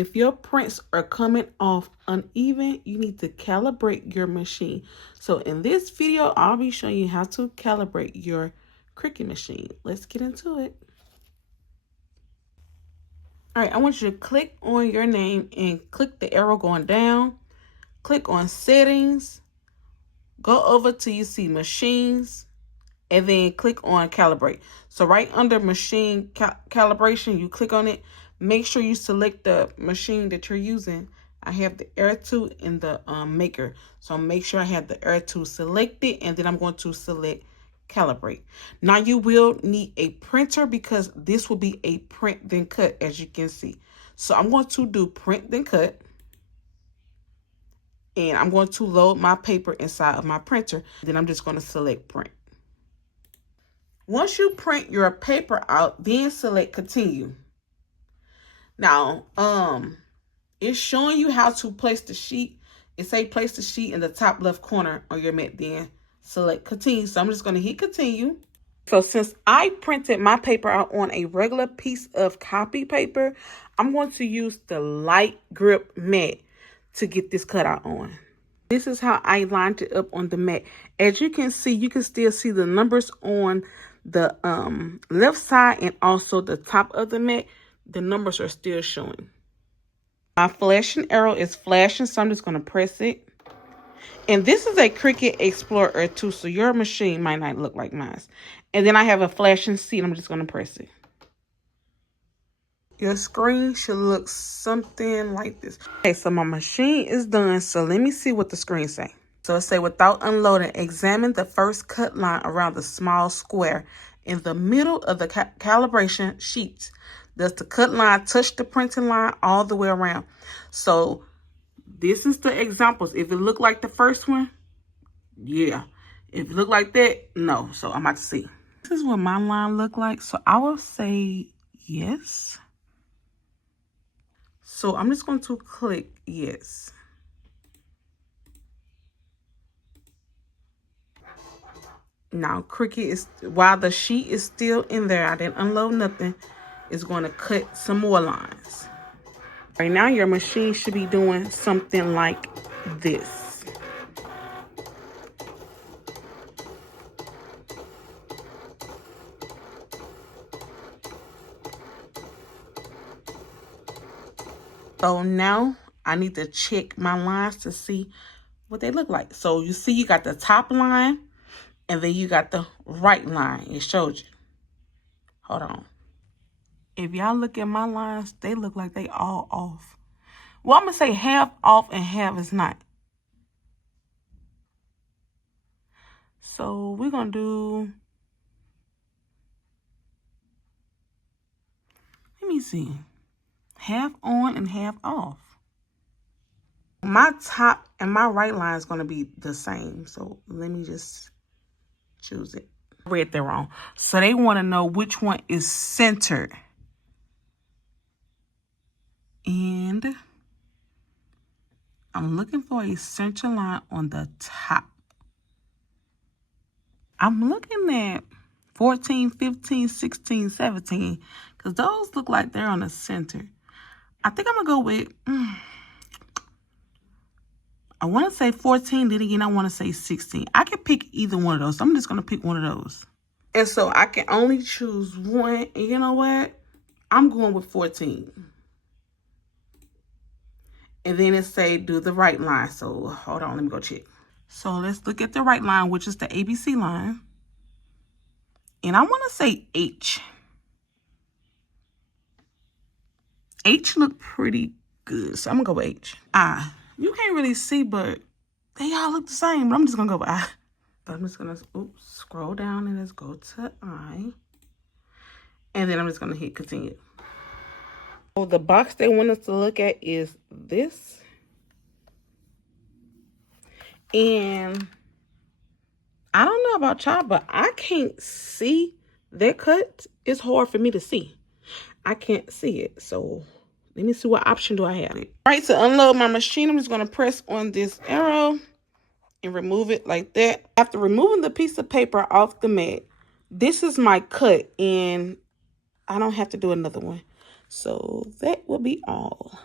If your prints are coming off uneven, you need to calibrate your machine. So in this video, I'll be showing you how to calibrate your Cricut machine. Let's get into it. All right, I want you to click on your name and click the arrow going down. Click on settings. Go over till you see machines and then click on calibrate. So right under machine calibration, you click on it. Make sure you select the machine that you're using. I have the Air 2 in the maker. So make sure I have the Air 2 selected, and then I'm going to select calibrate. Now you will need a printer because this will be a print then cut, as you can see. So I'm going to do print then cut. And I'm going to load my paper inside of my printer. Then I'm just going to select print. Once you print your paper out, then select continue. Now, it's showing you how to place the sheet. It say place the sheet in the top left corner on your mat, then select continue. So I'm just going to hit continue. So since I printed my paper out on a regular piece of copy paper, I'm going to use the light grip mat to get this cut out on. This is how I lined it up on the mat. As you can see, you can still see the numbers on the left side and also the top of the mat. The numbers are still showing. My flashing arrow is flashing, so I'm just going to press it. And this is a Cricut Explorer 2, so your machine might not look like mine. And then I have a flashing seat. I'm just going to press it. Your screen should look something like this. Okay, so my machine is done. So let me see what the screen say. So it say, without unloading, examine the first cut line around the small square in the middle of the calibration sheet. Does the cut line touch the printing line all the way around? So this is the examples. If it look like the first one, yeah. If it look like that, no. So I'm about to see. This is what my line look like. So I will say yes. So I'm just going to click yes. Now Cricut is, while the sheet is still in there, I didn't unload nothing, is going to cut some more lines. Right now your machine should be doing something like this. So now I need to check my lines to see what they look like. So you see you got the top line and then you got the right line. It showed you. Hold on. If y'all look at my lines, they look like they all off. Well, I'm going to say half off and half is not. So we're going to do, let me see, half on and half off. My top and my right line is going to be the same. So let me just choose it. I read that wrong. So they want to know which one is centered. And I'm looking for a center line on the top. I'm looking at 14, 15, 16, 17, because those look like they're on the center. I think I'm going to go with, I want to say 14, then again, I want to say 16. I can pick either one of those. So I'm just going to pick one of those. And so I can only choose one. And you know what? I'm going with 14. And then it say do the right line. So hold on, let me go check. So let's look at the right line, which is the ABC line. And I want to say H. H look pretty good. So I'm going to go with H. I. You can't really see, but they all look the same. But I'm just going to go with I. So I'm just going to scroll down and let's go to I. And then I'm just going to hit continue. So the box they want us to look at is this. And I don't know about y'all, but I can't see that cut. It's hard for me to see. I can't see it. So let me see what option do I have. All right, to unload my machine, I'm just going to press on this arrow and remove it like that. After removing the piece of paper off the mat, this is my cut and I don't have to do another one. So that will be all.